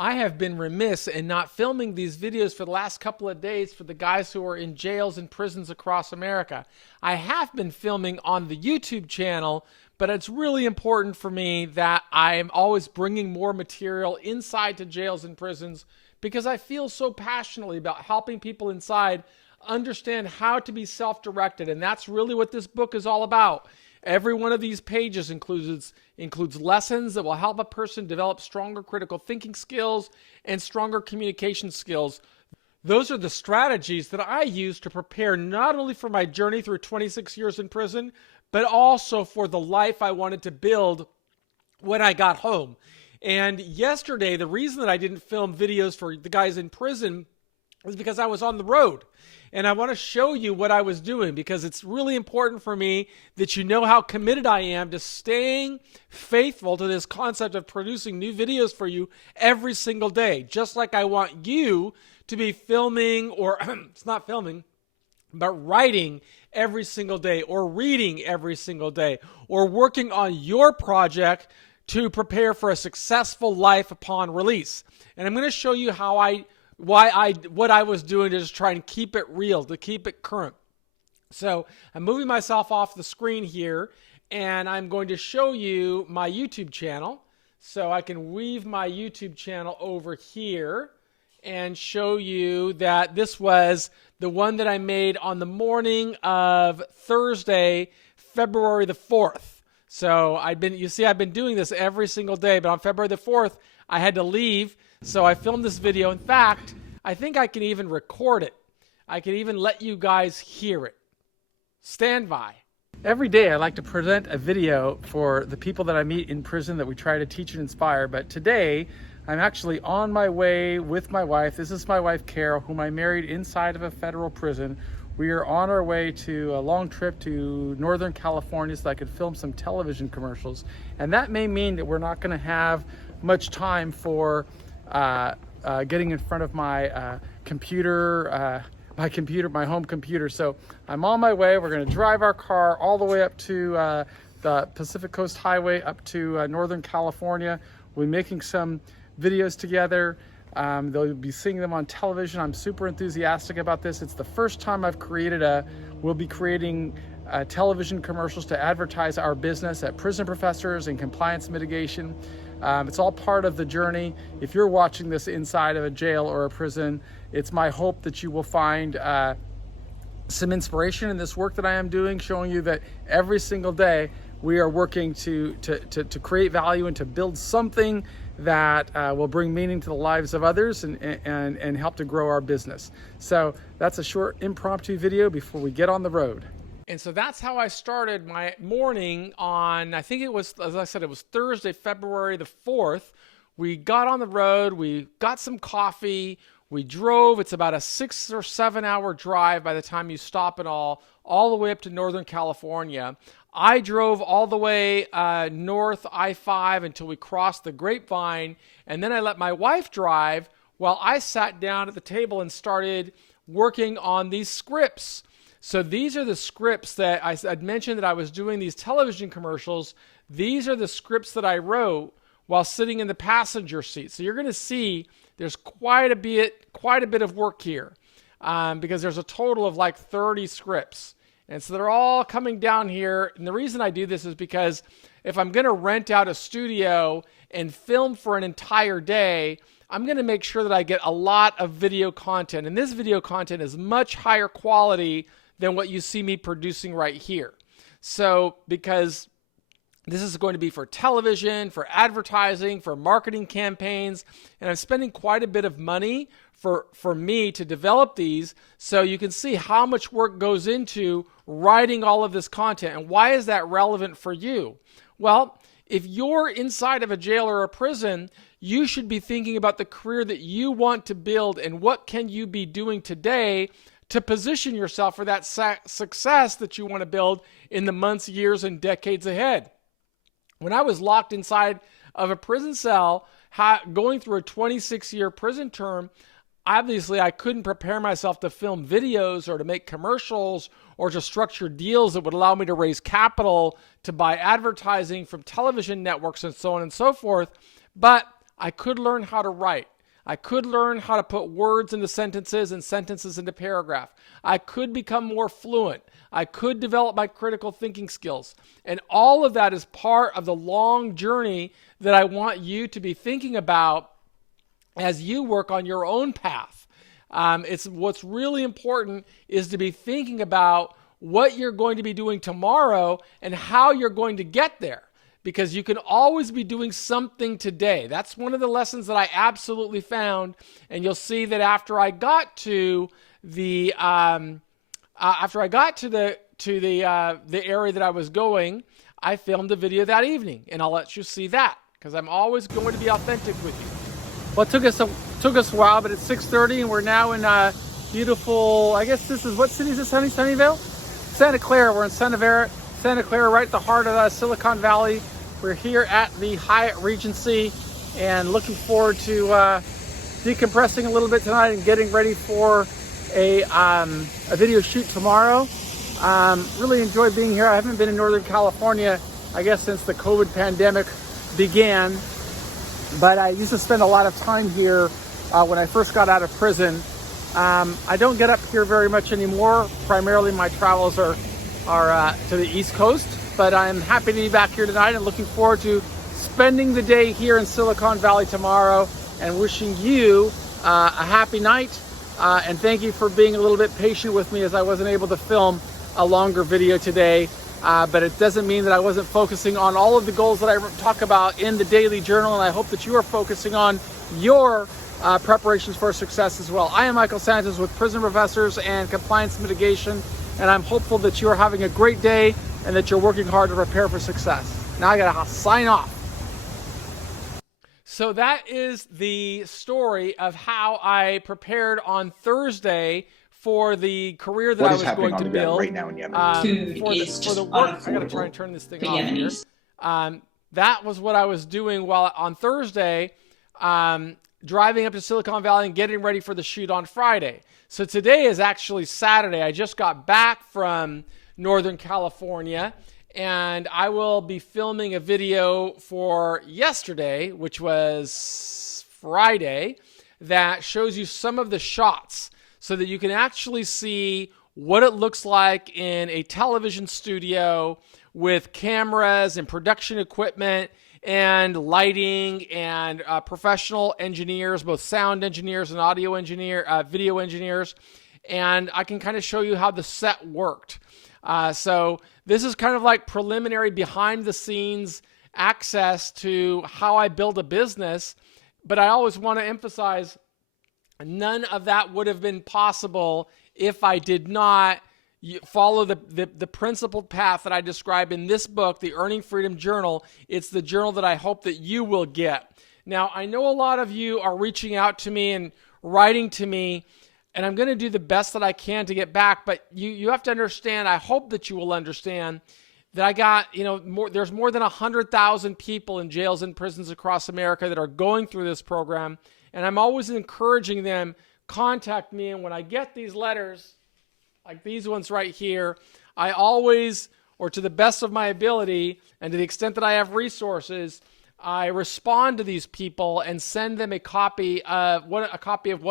I have been remiss in not filming these videos for the last couple of days for the guys who are in jails and prisons across America. I have been filming on the YouTube channel, but it's really important for me that I am always bringing more material inside to jails and prisons because I feel so passionately about helping people inside understand how to be self-directed, and that's really what this book is all about. Every one of these pages includes lessons that will help a person develop stronger critical thinking skills and stronger communication skills. Those are the strategies that I use to prepare not only for my journey through 26 years in prison, but also for the life I wanted to build when I got home. And yesterday, the reason that I didn't film videos for the guys in prison was because I was on the road. And I want to show you what I was doing because it's really important for me that you know how committed I am to staying faithful to this concept of producing new videos for you every single day. Just like I want you to be filming, or it's not filming, but writing every single day, or reading every single day, or working on your project to prepare for a successful life upon release. And I'm going to show you what I was doing to just try and keep it real, to keep it current. So I'm moving myself off the screen here, and I'm going to show you my YouTube channel. So I can weave my YouTube channel over here and show you that this was the one that I made on the morning of Thursday, February the 4th. So I've been doing this every single day, but on February the 4th, I had to leave. So I filmed this video. In fact, I think I can even record it. I can even let you guys hear it. Stand by. Every day I like to present a video for the people that I meet in prison that we try to teach and inspire. But today, I'm actually on my way with my wife. This is my wife, Carol, whom I married inside of a federal prison. We are on our way to a long trip to Northern California so I could film some television commercials. And that may mean that we're not going to have much time for getting in front of my computer, my home computer. So I'm on my way. We're going to drive our car all the way up to the Pacific Coast Highway up to Northern California. We'll be making some videos together. They'll be seeing them on television. I'm super enthusiastic about this. It's the first time we'll be creating television commercials to advertise our business at Prison Professors and Compliance Mitigation. It's all part of the journey. If you're watching this inside of a jail or a prison, it's my hope that you will find some inspiration in this work that I am doing, showing you that every single day we are working to create value and to build something that will bring meaning to the lives of others and help to grow our business. So that's a short impromptu video before we get on the road. And so that's how I started my morning on, I think it was, as I said, it was Thursday, February the 4th. We got on the road, we got some coffee, we drove. It's about a 6 or 7 hour drive by the time you stop and all the way up to Northern California. I drove all the way north I-5 until we crossed the Grapevine, and then I let my wife drive while I sat down at the table and started working on these scripts. So these are the scripts that I'd mentioned that I was doing these television commercials. These are the scripts that I wrote while sitting in the passenger seat. So you're going to see there's quite a bit of work here because there's a total of like 30 scripts. And so they're all coming down here. And the reason I do this is because if I'm going to rent out a studio and film for an entire day, I'm going to make sure that I get a lot of video content. And this video content is much higher quality than what you see me producing right here. So because this is going to be for television, for advertising, for marketing campaigns, and I'm spending quite a bit of money for me to develop these, so you can see how much work goes into writing all of this content. And why is that relevant for you? Well, if you're inside of a jail or a prison, you should be thinking about the career that you want to build and what can you be doing today to position yourself for that success that you want to build in the months, years, and decades ahead. When I was locked inside of a prison cell, going through a 26-year prison term, obviously I couldn't prepare myself to film videos or to make commercials or to structure deals that would allow me to raise capital to buy advertising from television networks and so on and so forth. But I could learn how to write. I could learn how to put words into sentences and sentences into paragraph. I could become more fluent. I could develop my critical thinking skills. And all of that is part of the long journey that I want you to be thinking about as you work on your own path. It's what's really important is to be thinking about what you're going to be doing tomorrow and how you're going to get there, because you can always be doing something today. That's one of the lessons that I absolutely found. And you'll see that after I got to the area that I was going, I filmed a video that evening, and I'll let you see that because I'm always going to be authentic with you. Well, it took us a while, but it's 6:30 and we're now in beautiful, I guess this is, what city is this, honey? Sunnyvale? Santa Clara. We're in Santa Clara, right at the heart of Silicon Valley. We're here at the Hyatt Regency and looking forward to decompressing a little bit tonight and getting ready for a video shoot tomorrow. Really enjoy being here. I haven't been in Northern California, I guess, since the COVID pandemic began. But I used to spend a lot of time here when I first got out of prison. I don't get up here very much anymore. Primarily my travels are to the East Coast, but I'm happy to be back here tonight and looking forward to spending the day here in Silicon Valley tomorrow, and wishing you a happy night. And thank you for being a little bit patient with me as I wasn't able to film a longer video today. But it doesn't mean that I wasn't focusing on all of the goals that I talk about in the daily journal, and I hope that you are focusing on your preparations for success as well. I am Michael Santos with Prison Professors and Compliance Mitigation, and I'm hopeful that you are having a great day and that you're working hard to prepare for success. Now I gotta sign off. So that is the story of how I prepared on Thursday for the career that I was going to build right now in Yemen? for the work. I gotta try and turn this thing off here. That was what I was doing while on Thursday, driving up to Silicon Valley and getting ready for the shoot on Friday. So today is actually Saturday. I just got back from Northern California, and I will be filming a video for yesterday, which was Friday, that shows you some of the shots so that you can actually see what it looks like in a television studio with cameras and production equipment and lighting and professional engineers, both sound engineers and audio engineer, video engineers. And I can kind of show you how the set worked. So this is kind of like preliminary behind the scenes access to how I build a business. But I always want to emphasize none of that would have been possible if I did not follow the principled path that I describe in this book, the Earning Freedom Journal. It's the journal that I hope that you will get. Now, I know a lot of you are reaching out to me and writing to me, and I'm going to do the best that I can to get back, but you have to understand, I hope that you will understand, that I got, there's more than 100,000 people in jails and prisons across America that are going through this program. And I'm always encouraging them, contact me. And when I get these letters, like these ones right here, I always, or to the best of my ability, and to the extent that I have resources, I respond to these people and send them a copy of one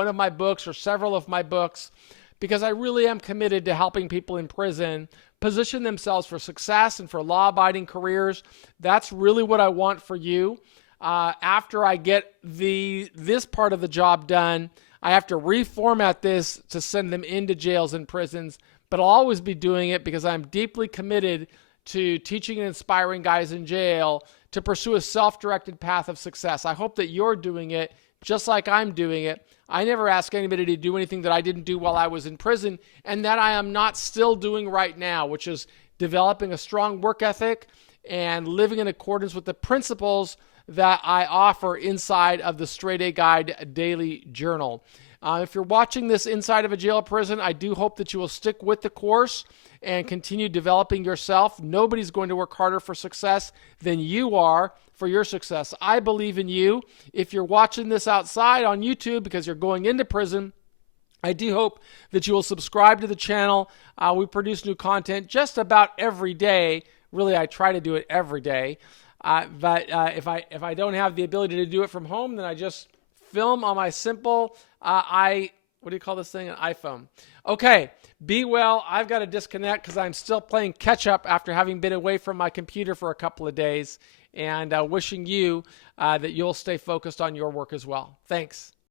of my books or several of my books, because I really am committed to helping people in prison position themselves for success and for law-abiding careers. That's really what I want for you. After I get this part of the job done, I have to reformat this to send them into jails and prisons, but I'll always be doing it because I'm deeply committed to teaching and inspiring guys in jail to pursue a self-directed path of success. I hope that you're doing it just like I'm doing it. I never ask anybody to do anything that I didn't do while I was in prison and that I am not still doing right now, which is developing a strong work ethic and living in accordance with the principles that I offer inside of the Straight A Guide Daily Journal. If you're watching this inside of a jail or prison, I do hope that you will stick with the course and continue developing yourself. Nobody's going to work harder for success than you are for your success. I believe in you. If you're watching this outside on YouTube because you're going into prison, I do hope that you will subscribe to the channel. We produce new content just about every day. Really, I try to do it every day. But if I don't have the ability to do it from home, then I just film on my simple what do you call this thing? An iPhone. Okay, be well. I've got to disconnect because I'm still playing catch up after having been away from my computer for a couple of days, and wishing you that you'll stay focused on your work as well. Thanks.